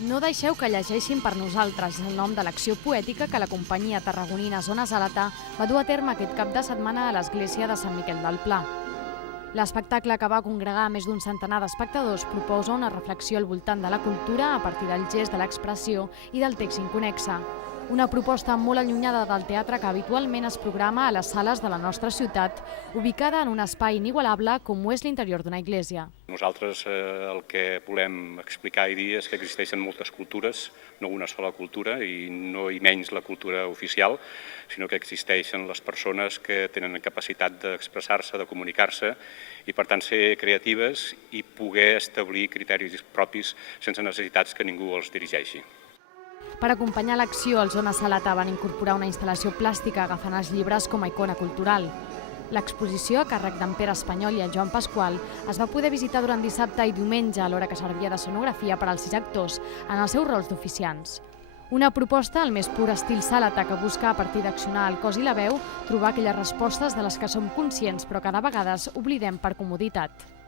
No deixeu que llegeixin per nosaltres el nom de l'acció poètica que la companyia tarragonina Zona Sàlata va dur a terme aquest cap de setmana a l'església de Sant Miquel del Pla. L'espectacle, que va congregar més d'un centenar d'espectadors, proposa una reflexió al voltant de la cultura a partir del gest de l'expressió i del text inconnexe. Una proposta molt allunyada del teatre que habitualment es programa a les sales de la nostra ciutat, ubicada en un espai inigualable com ho és l'interior d'una església. Nosaltres el que volem explicar i dir és que existeixen moltes cultures, no una sola cultura i no i menys la cultura oficial, sinó que existeixen les persones que tenen capacitat d'expressar-se, de comunicar-se i per tant ser creatives i poder establir criteris propis sense necessitats que ningú els dirigeixi. Per acompanyar l'acció, els Zona Sàlata van incorporar una instal·lació plàstica agafant els llibres com a icona cultural. L'exposició, a càrrec d'en Pere Espanyol i en Joan Pasqual, es va poder visitar durant dissabte i diumenge, alhora que servia d'escenografia per als 6 actors, en els seus rols d'oficiants. Una proposta al més pur estil Sàlata que busca, a partir d'accionar el cos i la veu, trobar aquelles respostes de les que som conscients però que de vegades oblidem per comoditat.